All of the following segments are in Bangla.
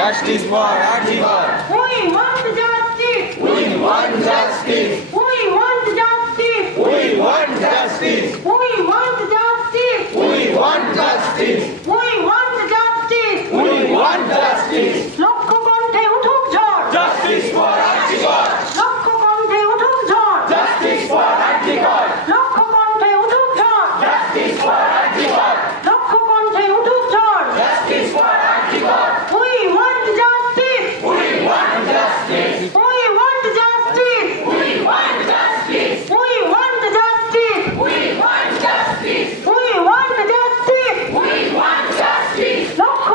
Justice for Arjivar. We want justice. We want justice. We want justice. We want justice. We want justice. We want justice. We want justice. We want justice. লক্ষ কণ্ঠে উঠুক ঝড়। Justice for Arjivar. লক্ষ কণ্ঠে উঠুক ঝড়। Justice for Arjivar. লক্ষ কণ্ঠে উঠুক ঝড়। Justice for Arjivar. লক্ষ কণ্ঠে উঠুক ঝড়। Justice for Arjivar. We want justice. We want justice. We want justice. We want justice. We want justice. We want justice. We want justice. We want justice. লক্ষ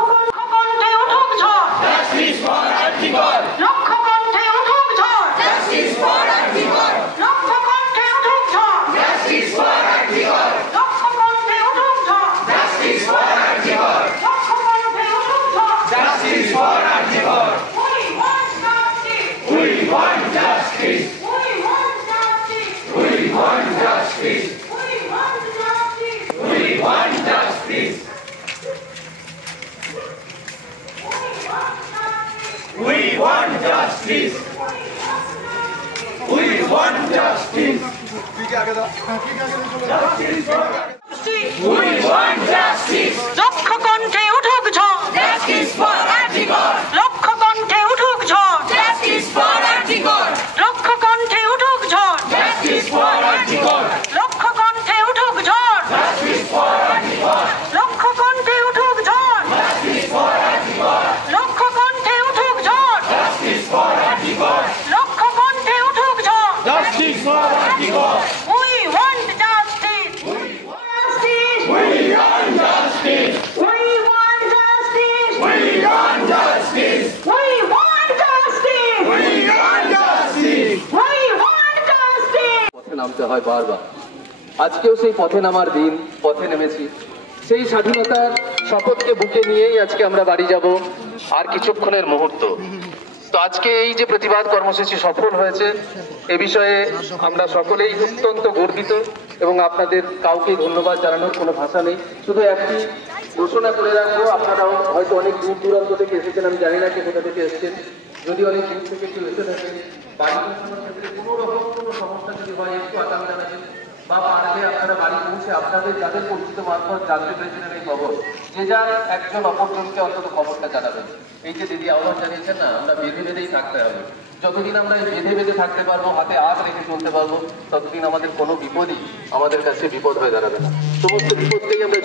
কণ্ঠে উঠুক ঝড়। Justice for Arjivar. লক্ষ কণ্ঠে উঠুক ঝড়। Justice for Arjivar. লক্ষ কণ্ঠে উঠুক ঝড়। Justice for Arjivar. লক্ষ কণ্ঠে উঠুক ঝড়। Justice for Arjivar. লক্ষ কণ্ঠে উঠুক ঝড়। Justice for Arjivar. We want justice. We want justice. We want justice. We want justice. We want justice. We want justice. We want justice. We want justice. লক্ষ কণ্ঠে উঠুক ঝড়। Justice for Arjivar. লক্ষ কণ্ঠে উঠুক ঝড়। Justice for Arjivar. লক্ষ কণ্ঠে উঠুক ঝড়। Justice for Arjivar. লক্ষ কণ্ঠে উঠুক ঝড়। Justice for Arjivar. লক্ষ কণ্ঠে উঠুক ঝড়। Justice for Arjivar. লক্ষ কণ্ঠে উঠুক ঝড়। Justice for Arjivar. লক্ষ কণ্ঠে উঠুক ঝড়। Justice for Arjivar. We want justice. Justice. We want justice. We want justice. We want justice. We want justice. We want justice. We want justice. পথে নামতে হয় বারবার। আজকেও সেই পথে নামার দিন, পথে নেমেছি। সেই স্বাধীনতার শপথকে বুকে নিয়েই আজকে আমরা বাড়ি যাব, আর কিছুক্ষণের মুহূর্ত। তো আজকে এই যে প্রতিবাদ কর্মসূচি সফল হয়েছে, এ বিষয়ে আমরা সকলেই অত্যন্ত গর্বিত এবং আপনাদের কাউকে ধন্যবাদ জানানোর কোনো ভাষা নেই। শুধু একটি ঘোষণা করে রাখবো, আপনারাও হয়তো অনেক দূর দূরান্ত থেকে এসেছেন, আমি জানি না কে কোথা থেকে এসেছেন। যদি অনেক দূর থেকে কেউ এসে থাকেন, বাড়ি পৌঁছানোর ক্ষেত্রে কোনো রকম কোনো সমস্যা যদি হয় একটু আগামী জানাবেন, বা পারলে আপনারা বাড়ি পৌঁছে আপনাদের যাদের পরিচিত মারফত জানতে পেরেছিলেন এই খবর, যে যার একজন অপরজনকে অন্তত খবরটা জানাবেন। এই যে দিদি আহ্বান জানিয়েছেন না, আমরা বেঁধে বেঁধেই থাকতে হবে। যতদিন আমরা বেঁধে বেঁধে থাকতে পারবো, হাতে হাত রেখে চলতে পারবো, ততদিন আমাদের কোনো বিপদই আমাদের কাছে বিপদ হয়ে দাঁড়াবে না। সমস্ত বিপদকেই আমরা